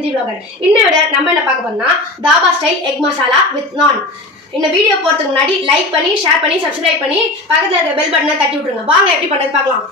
MG vlogger. இன்னை விட நம்ம என்ன பார்க்க போறோம்னா dhaba style egg masala with naan. இந்த வீடியோ போறதுக்கு முன்னாடி லைக் பண்ணி ஷேர் பண்ணி சப்ஸ்கிரைப் பண்ணி பக்கத்துல இருக்க பெல் பட்டனை தட்டி விட்டுருங்க. வாங்க எப்படி பண்றது பார்க்கலாம்.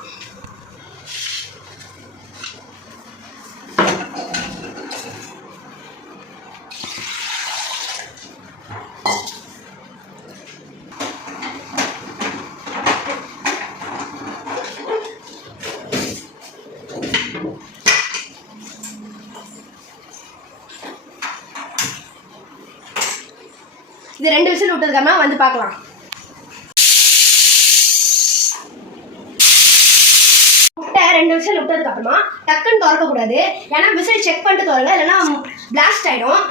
இது 2 விசில் விட்டதுக்கப்புறமா வந்து பார்க்கலாம். முட்டை 2 விசில் விட்டதுக்கு அப்புறமா டக்குன்னு திறக்க கூடாது. ஏன்னா விசில் செக் பண்ணிட்டு திறங்க, இல்லைன்னா பிளாஸ்ட் ஆயிடும்.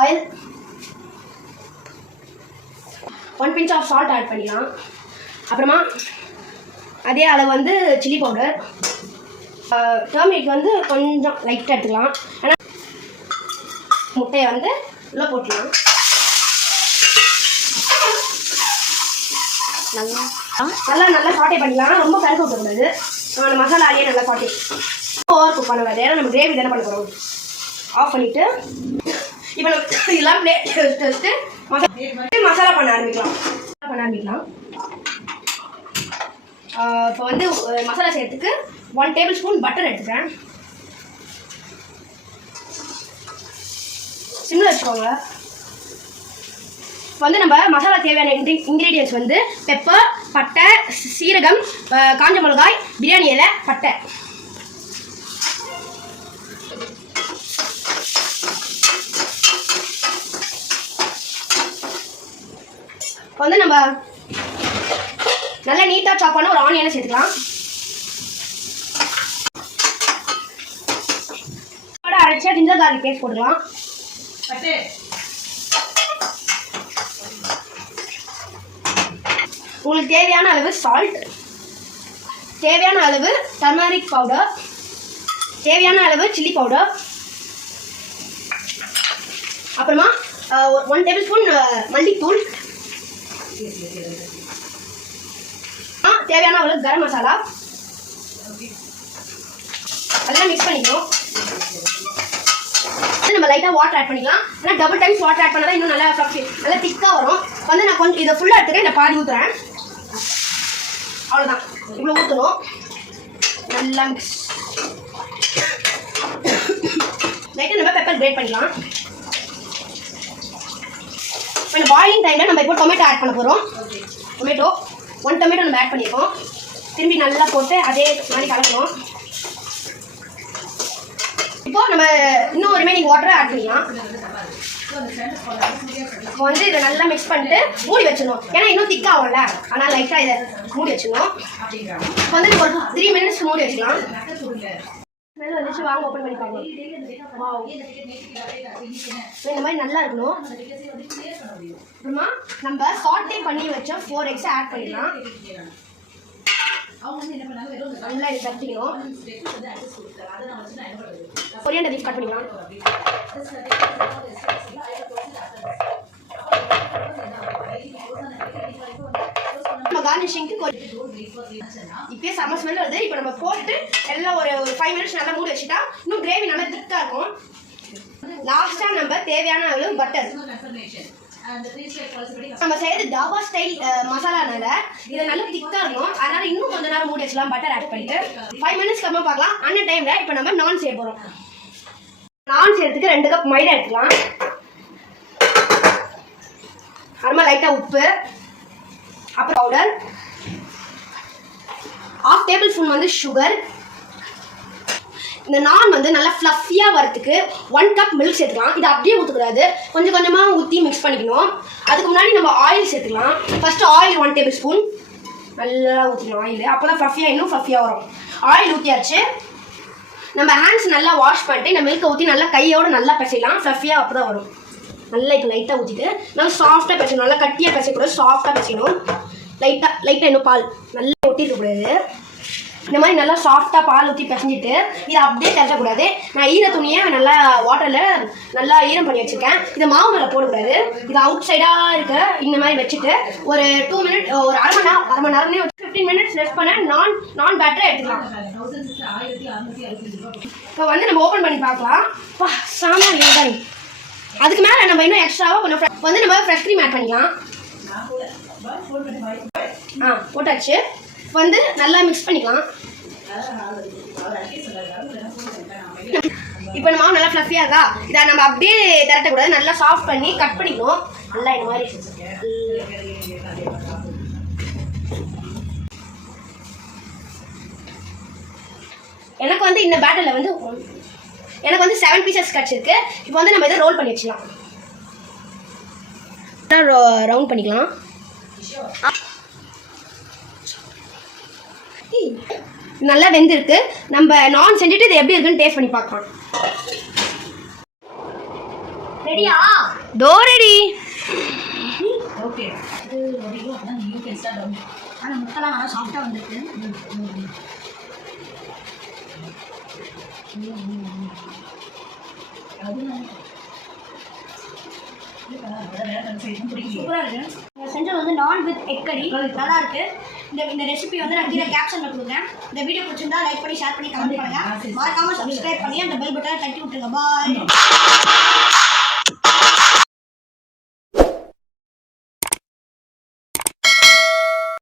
Oil 1 pinch of salt add பண்ணிக்கலாம். அப்புறமா அதே அளவு வந்து சில்லி பவுடர், டர்மரிக் வந்து கொஞ்சம் லைட்டாக எடுத்துக்கலாம். ஆனால் முட்டையை வந்து உள்ளே போட்டுக்கலாம். நல்லா சாட்டே பண்ணிக்கலாம். ரொம்ப கருக்க விட்டுக்கூடாது. அந்த மசாலாலேயே நல்லா சாட்டே ஓவர் குக் பண்ணக்கூடாது. ஏன்னா நம்ம கிரேவி தானே பண்ண போகிறோம். ஆஃப் பண்ணிவிட்டு இப்போ நம்ம இதெல்லாம் பிளேட் வச்சுட்டு மசாலா பண்ண ஆரம்பிக்கலாம். இப்போ வந்து மசாலா செய்யறதுக்கு 1 tablespoon பட்டர் எடுத்துக்கிறேன். சிம்மில் வச்சுக்கோங்க. இப்போ வந்து நம்ம மசாலா தேவையான இன்க்ரீடியன்ஸ் வந்து பெப்பர், பட்டை, சீரகம், காஞ்ச மிளகாய், பிரியாணி இலை, பட்டை. இப்போ வந்து நம்ம நல்லா நீட்டாக சாப் பண்ண ஒரு ஆனியனை சேர்த்துக்கலாம். அரைச்சா ஜிஞ்சர் கார்லிக் பேஸ்ட் போட்டுக்கலாம். உங்களுக்கு தேவையான அளவு சால்ட், தேவையான அளவு டர்மரிக் பவுடர், தேவையான அளவு சில்லி பவுடர், அப்புறமா 1 tablespoon மல்லித்தூள், தேவையான அளவு கரம் மசாலா. அதெல்லாம் மிக்ஸ் பண்ணிக்கணும். நம்ம லைட்டாக வாட்டர் ஆட் பண்ணிக்கலாம். ஏன்னா டபுள் டைம்ஸ் வாட்டர் ஆட் பண்ணால் இன்னும் நல்லா திக்காக வரும். வந்து நான் கொஞ்சம் இதை ஃபுல்லாக எடுத்துக்கிறேன். நான் பாதி ஊற்றுறேன். அவ்வளோதான், இவ்வளோ ஊற்றணும். நல்லா மிக்ஸ். லைட்டாக நம்ம பெப்பர் கிரேட் பண்ணிக்கலாம். இப்போ இந்த பாயிலிங் டைமில் நம்ம இப்போ டொமேட்டோ ஆட் பண்ண போகிறோம். டொமேட்டோ 1 டொமேட்டோ நம்ம ஆட் பண்ணியிருக்கோம். திரும்பி நல்லா போட்டு அதே மாதிரி கலக்கணும். இப்போ நம்ம இன்னும் ரிமைனிங் வாட்டரை ஆட் பண்ணிக்கலாம். இப்போ வந்து இதை நல்லா மிக்ஸ் பண்ணிட்டு மூடி வச்சிடணும். ஏன்னா இன்னும் திக்காக ஆகும்ல, ஆனால் லைட்டாக இதை மூடி வச்சிடணும். இப்போ வந்து ஒரு 3 minutes மூடி வச்சுக்கலாம். ஸ்மெல் வந்துச்சு, வாங்க ஓப்பன் பண்ணி பார்க்கலாம். இந்த மாதிரி நல்லா இருக்கணும். அப்புறமா நம்ம சாட்டே பண்ணி வச்ச 4 eggs ஆட் பண்ணிடலாம். நல்லா இது தட்டிக்கணும். கொரியண்டர் லீஃப் கட் பண்ணிக்கலாம். நம்ம கார்னிஷிங்க்கு இப்பயே செம்ம ஸ்மெல் வருது. இப்போ நம்ம போட்டு எல்லாம் ஒரு 5 minutes நல்லா மூடி வச்சுட்டா இன்னும் கிரேவி நல்லா திக்காக இருக்கும். லாஸ்ட்டாக நம்ம தேவையான அளவு பட்டர். நம்ம செய்யறது தாபா ஸ்டைல் மசாலானால இது நல்லா திக்காக இருக்கும். அதனால இன்னும் கொஞ்ச நேரம் மூடி வச்சுக்கலாம். பட்டர் ஆட் பண்ணிட்டு 5 minutes கம்மா பார்க்கலாம். அந்த டைமில் இப்போ நம்ம நான் செய்ய போகிறோம். நான் செய்யறதுக்கு 2 கப் மைதா எடுத்துக்கலாம். அப்புறமா லைட்டாக உப்பு, அப்புறம் பவுடர், 1/2 tablespoon வந்து சுகர். இந்த நான் வந்து நல்லா ஃப்ளஃபியாக வரதுக்கு 1 cup மில்க் சேர்த்துக்கலாம். இது அப்படியே ஊற்றக்கூடாது, கொஞ்சம் கொஞ்சமாக ஊற்றி மிக்ஸ் பண்ணிக்கணும். அதுக்கு முன்னாடி நம்ம ஆயில் சேர்த்துக்கலாம். ஃபஸ்ட்டு ஆயில் 1 tablespoon நல்லா ஊற்றிக்கணும். ஆயில் அப்போ தான் ஃப்ளஃபியாக இன்னும் ஃப்ளஃபியாக வரும். ஆயில் ஊற்றியாச்சு. நம்ம ஹேண்ட்ஸ் நல்லா வாஷ் பண்ணிட்டு இந்த மில்க்கை ஊற்றி நல்லா கையோடு நல்லா பிசையலாம். ஃப்ளஃபியாக அப்போ தான் வரும். நல்லா இப்போ லைட்டாக ஊற்றிட்டு நல்லா சாஃப்டாக பிசையணும். நல்லா கட்டியாக பிசையக்கூடாது, சாஃப்டாக பிசையணும். லைட்டாக இன்னும் பால் நல்லா ஒட்டிருக்கக்கூடாது. இந்த மாதிரி நல்லா சாஃப்டாக பால் ஊற்றி பிசைஞ்சிட்டு இதை அப்படியே திரட்டக்கூடாது. நான் ஈர துணியை நல்லா வாட்டரில் நல்லா ஈரம் பண்ணி வச்சுருக்கேன். இதை மாவு மேலே போடக்கூடாது. இது அவுட் சைடாக இருக்க இந்த மாதிரி வச்சுட்டு ஒரு 2 மினிட் ஒரு அரை மணி நேரம்னே 15 மினிட்ஸ் ரெஸ்ட் பண்ண நான் பேட்டரை எடுத்துக்கலாம். இப்போ வந்து நம்ம ஓப்பன் பண்ணி பார்க்கலாம். சாமான் அதுக்கு மேலே நம்ம இன்னும் எக்ஸ்ட்ராவாக கொஞ்சம் வந்து நம்ம ஃப்ரெஷ் க்ரீம் ஆட் பண்ணிக்கலாம். போட்டாச்சு. வந்து நல்லா மிக்ஸ் பண்ணிக்கலாம். இப்போ நம்ம நல்லா ஃப்ளஃபியாக இருக்கா, இதை நம்ம அப்படியே திரட்டக்கூடாது. நல்லா சாஃப்ட் பண்ணி கட் பண்ணிக்கணும். நல்லா இந்த மாதிரி எனக்கு வந்து இந்த பேட்டரில் வந்து எனக்கு வந்து 7 பீசஸ் கிடச்சிருக்கு. இப்போ வந்து நம்ம இதை ரோல் பண்ணி வச்சுக்கலாம். ரவுண்ட் பண்ணிக்கலாம். நல்லா வெந்திருக்கு. நம்ம நான் செஞ்சுட்டு இது எப்படி இருக்குன்னு டேஸ்ட் பண்ணி பார்க்கலாம். ரெடியா? தோ ரெடி. ஓகே. ஆனால் முட்டைலாம் நல்லா சாஃப்டாக வந்துருக்கு. சூப்பராக இருக்கு. செஞ்சது வந்து நான் வித் எக் கறி நல்லா இருக்கு. இந்த ரெசிபி வந்து நான் கீழே கேப்ஷனில் கொடுக்குறேன். இந்த வீடியோ பிடிச்சிருந்தா லைக் பண்ணி ஷேர் பண்ணி கமெண்ட் பண்ணுங்க. மறக்காம சப்ஸ்கிரைப் பண்ணி அந்த பெல் பட்டனை தட்டி விட்டுருங்க. பாய்.